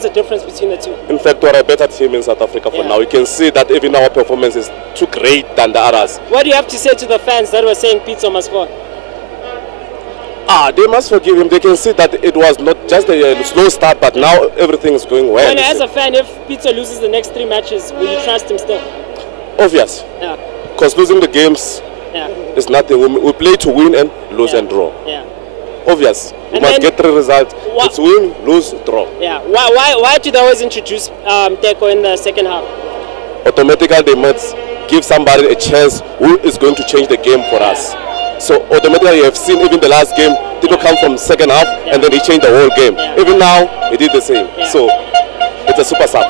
is the difference between the two? In fact, we're a better team in South Africa for now. You can see that even our performance is too great than the others. What do you have to say to the fans that were saying Pitso must score? They must forgive him. They can see that it was not just a slow start, but now everything is going well. And as a fan, if Pitso loses the next 3 matches, will you trust him still? Obvious. Yeah. Because losing the games is nothing. We play to win and lose and draw. Yeah. Obvious. We And must then get 3 results. It's win, lose, draw. Yeah. Why do they always introduce Teko in the second half? Automatically, they must give somebody a chance who is going to change the game for us. So automatically, you have seen even the last game, Tito come from second half and then he changed the whole game. Even now, he did the same. So it's a super sub.